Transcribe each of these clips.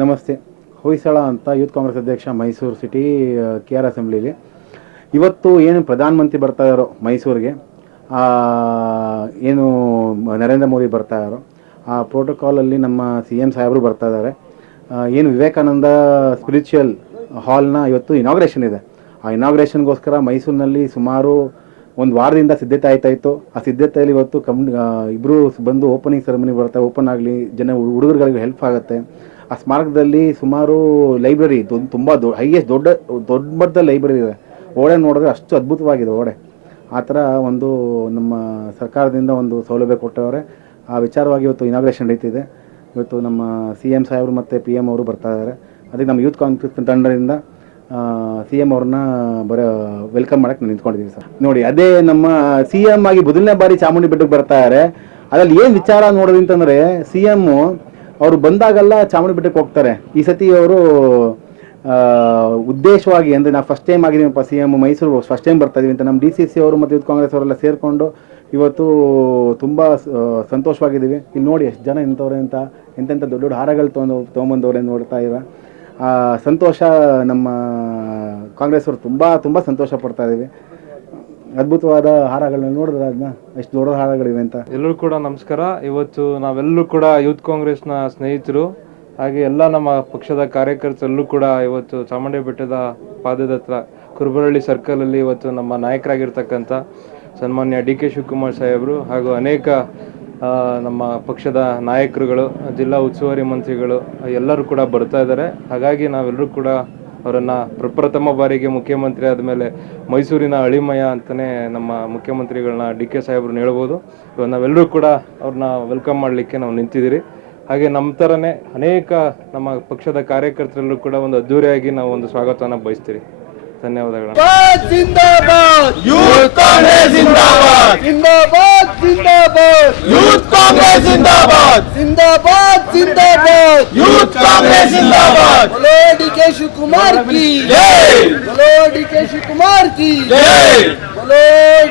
ನಮಸ್ತೆ. ಹೊಯ್ಸಳ ಅಂತ ಯೂತ್ ಕಾಂಗ್ರೆಸ್ ಅಧ್ಯಕ್ಷ ಮೈಸೂರು ಸಿಟಿ KR ಅಸೆಂಬ್ಲಿಲಿ ಇವತ್ತು ಏನು ಪ್ರಧಾನಮಂತ್ರಿ ಬರ್ತಾ ಇದ್ದಾರೋ ಮೈಸೂರಿಗೆ, ಏನು ನರೇಂದ್ರ ಮೋದಿ ಬರ್ತಾ ಇದ್ದಾರೋ ಆ ಪ್ರೋಟೋಕಾಲಲ್ಲಿ ನಮ್ಮ CM ಸಾಹೇಬರು ಬರ್ತಾ ಇದ್ದಾರೆ. ಏನು ವಿವೇಕಾನಂದ ಸ್ಪಿರಿಚುವಲ್ ಹಾಲ್ನ ಇವತ್ತು ಇನಾಗ್ರೇಷನ್ ಇದೆ. ಆ ಇನಾಗ್ರೇಷನ್ಗೋಸ್ಕರ ಮೈಸೂರಿನಲ್ಲಿ ಸುಮಾರು ಒಂದು ವಾರದಿಂದ ಸಿದ್ಧತೆ ಆಯ್ತಾಯಿತ್ತು. ಆ ಸಿದ್ಧತೆಯಲ್ಲಿ ಇವತ್ತು ಇಬ್ಬರು ಬಂದು ಓಪನಿಂಗ್ ಸೆರೆಮನಿ ಬರ್ತಾರೆ. ಓಪನ್ ಆಗಲಿ, ಹುಡುಗರುಗಳಿಗೆ ಹೆಲ್ಪ್ ಆಗುತ್ತೆ. ಆ ಸ್ಮಾರಕದಲ್ಲಿ ಸುಮಾರು ಲೈಬ್ರರಿ ತುಂಬ ಹೈಯೆಸ್ಟ್ ದೊಡ್ಡ ಮಟ್ಟದ ಲೈಬ್ರರಿ ಇದೆ. ಓಡೆ ನೋಡಿದ್ರೆ ಅಷ್ಟು ಅದ್ಭುತವಾಗಿದೆ ಓಡೆ. ಆ ಥರ ಒಂದು ನಮ್ಮ ಸರ್ಕಾರದಿಂದ ಒಂದು ಸೌಲಭ್ಯ ಕೊಟ್ಟವರೆ. ಆ ವಿಚಾರವಾಗಿ ಇವತ್ತು ಇನಾಗ್ರೇಷನ್ ನಡೀತಿದೆ. ಇವತ್ತು ನಮ್ಮ CM ಸಾಹೇಬರು ಮತ್ತು PM ಅವರು ಬರ್ತಾ ಇದ್ದಾರೆ. ಅದಕ್ಕೆ ನಮ್ಮ ಯೂತ್ ಕಾಂಗ್ರೆಸ್ ತಂಡದಿಂದ CM ಅವ್ರನ್ನ ವೆಲ್ಕಮ್ ಮಾಡೋಕ್ಕೆ ನಿಂತ್ಕೊಂಡಿದ್ದೀವಿ ಸರ್. ನೋಡಿ, ಅದೇ ನಮ್ಮ CM ಆಗಿ ಮೊದಲನೇ ಬಾರಿ ಚಾಮುಂಡಿ ಬೆಟ್ಟಕ್ಕೆ ಬರ್ತಾ ಇದ್ದಾರೆ. ಅದರಲ್ಲಿ ಏನು ವಿಚಾರ ನೋಡೋದಂತಂದರೆ, CM ಅವರು ಬಂದಾಗೆಲ್ಲ ಚಾಮುಂಡಿ ಬೆಟ್ಟಕ್ಕೆ ಹೋಗ್ತಾರೆ. ಈ ಸತಿ ಅವರು ಉದ್ದೇಶವಾಗಿ, ಅಂದರೆ ನಾವು ಫಸ್ಟ್ ಟೈಮ್ ಆಗಿದ್ದೀವಪ್ಪ CM ಮೈಸೂರು ಫಸ್ಟ್ ಟೈಮ್ ಬರ್ತಾ ಇದೀವಿ ಅಂತ ನಮ್ಮ DCC ಅವರು ಮತ್ತು ಯೂತ್ ಕಾಂಗ್ರೆಸ್ ಅವರೆಲ್ಲ ಸೇರಿಕೊಂಡು ಇವತ್ತು ತುಂಬ ಸಂತೋಷವಾಗಿದ್ದೀವಿ. ಇಲ್ಲಿ ನೋಡಿ ಎಷ್ಟು ಜನ ಇಂಥವ್ರೆ ಅಂತ, ಎಂತೆಂಥ ದೊಡ್ಡ ದೊಡ್ಡ ಹಾರಗಳು ತೊಗೊಂಬಂದವ್ರೆ ನೋಡ್ತಾ ಇವೆ. ಸಂತೋಷ. ನಮ್ಮ ಕಾಂಗ್ರೆಸ್ ಅವರು ತುಂಬ ಸಂತೋಷ ಪಡ್ತಾ ಇದ್ದೀವಿ. ಅದ್ಭುತವಾದ ಹಾರಗಳನ್ನ ನೋಡಿದ್ರೆ ಅದನ್ನ ಎಷ್ಟು ದೊಡ್ಡ ಹಾರಗಳಿವೆ ಅಂತ. ಎಲ್ಲರೂ ಕೂಡ ನಮಸ್ಕಾರ. ಇವತ್ತು ನಾವೆಲ್ಲರೂ ಕೂಡ ಯೂತ್ ಕಾಂಗ್ರೆಸ್ನ ಸ್ನೇಹಿತರು, ಹಾಗೆ ಎಲ್ಲ ನಮ್ಮ ಪಕ್ಷದ ಕಾರ್ಯಕರ್ತರೆಲ್ಲೂ ಕೂಡ ಇವತ್ತು ಚಾಮುಂಡಿ ಬೆಟ್ಟದ ಪಾದದ ಹತ್ರ ಕುರುಬರಳ್ಳಿ ಸರ್ಕಲಲ್ಲಿ ಇವತ್ತು ನಮ್ಮ ನಾಯಕರಾಗಿರ್ತಕ್ಕಂಥ ಸನ್ಮಾನ್ಯ DK ಶಿವಕುಮಾರ್ ಸಾಹೇಬರು ಹಾಗೂ ಅನೇಕ ನಮ್ಮ ಪಕ್ಷದ ನಾಯಕರುಗಳು, ಜಿಲ್ಲಾ ಉಸ್ತುವಾರಿ ಮಂತ್ರಿಗಳು ಎಲ್ಲರೂ ಕೂಡ ಬರ್ತಾ ಇದ್ದಾರೆ. ಹಾಗಾಗಿ ನಾವೆಲ್ಲರೂ ಕೂಡ ಅವರನ್ನು ಪ್ರಪ್ರಥಮ ಬಾರಿಗೆ ಮುಖ್ಯಮಂತ್ರಿ ಆದಮೇಲೆ ಮೈಸೂರಿನ ಅಳಿಮಯ ಅಂತಲೇ ನಮ್ಮ ಮುಖ್ಯಮಂತ್ರಿಗಳನ್ನ DK ಸಾಹೇಬ್ರನ್ನ ಹೇಳ್ಬೋದು. ಇವಾಗ ನಾವೆಲ್ಲರೂ ಕೂಡ ಅವ್ರನ್ನ ವೆಲ್ಕಮ್ ಮಾಡಲಿಕ್ಕೆ ನಾವು ನಿಂತಿದ್ದೀರಿ. ಹಾಗೆ ನಮ್ಮ ಥರನೇ ಅನೇಕ ನಮ್ಮ ಪಕ್ಷದ ಕಾರ್ಯಕರ್ತರಲ್ಲೂ ಕೂಡ ಒಂದು ಅದ್ದೂರಿಯಾಗಿ ನಾವು ಒಂದು ಸ್ವಾಗತವನ್ನು ಬಯಸ್ತೀರಿ. ಧನ್ಯವಾದಗಳು. ಜಿಂದಾಬಾದ್ ಯೂತ್ ಕಾಂಗ್ರೆಸ್ ಜಿಂದಾಬಾದ್ ಜಿಂದಾಬಾದ್ ಜಿಂದಾಬಾದ್ ಯೂತ್ ಕಾಂಗ್ರೆಸ್ ಜಿಂದಾಬಾದ್ ಜಿಂದಾಬಾದ್ ಜಿಂದಾಬಾದ್ ಯೂತ್ ಕಾಂಗ್ರೆಸ್ ಜಿಂದಾಬಾದ್. बोलो DK शिवकुमार की जय, बोलो DK शिवकुमार की जय, बोलो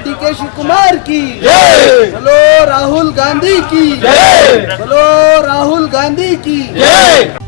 DK शिवकुमार की जय, बोलो राहुल गांधी की जय, बोलो राहुल गांधी की जय.